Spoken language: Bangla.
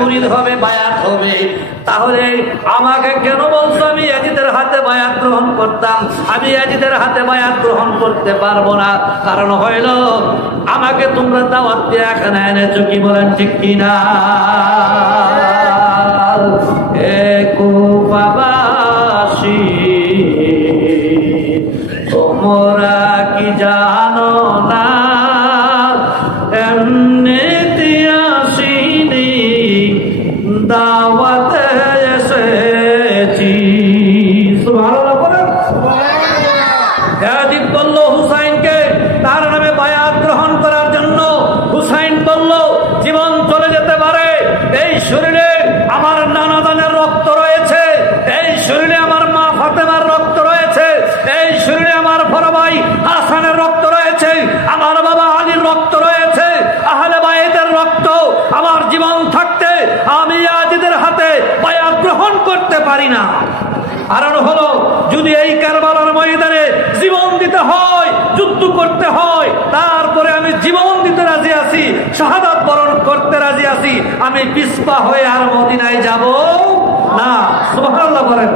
মুরিদ হবে, বায়াত হবে। তাহলে আমাকে কেন বলছো আমি ইয়াজিদের হাতে বায়াত গ্রহণ করতাম? আমি ইয়াজিদের হাতে বায়াত গ্রহণ করতে পারবো না। কারণ হইল আমাকে তোমরা দাওয়াত দিয়ে এখানে এনেছো, কি বলেন ঠিক কিনা? কুফাবাসী তোমরা কি জানো না এমনিতে আসিনি, দাওয়াতে এসেছি। সুবহানাল্লাহ বলেন। ইয়াজিদ বলল হুসাইনকে তার নামে বায়াত গ্রহণ করার জন্য। হুসাইন বলল জীবন চলে যেতে পারে, এই শরীরে আমার নানা দানের রক্ত রয়েছে, এই শরীরে আমার মা ফাতেমার রক্ত রয়েছে, এই শরীরে আমার বড় ভাই হাসানের রক্ত রয়েছে, আমার বাবা আলীর রক্ত রয়েছে, আহলে বাইতের রক্ত। আমার জীবন থাকতে আমি ইয়াজিদের হাতে বায়াত গ্রহণ করতে পারি না। কারণ হলো যদি এই কারবালার ময়দানে জীবন দিতে হয়, যুদ্ধ করতে হয়, তারপরে আমি জীবন দিতে রাজি আছি, শাহাদাত বরণ করতে রাজি আছি, আমি পিছপা হয়ে আর মদিনায় যাব না। সুবহানাল্লাহ বলেন।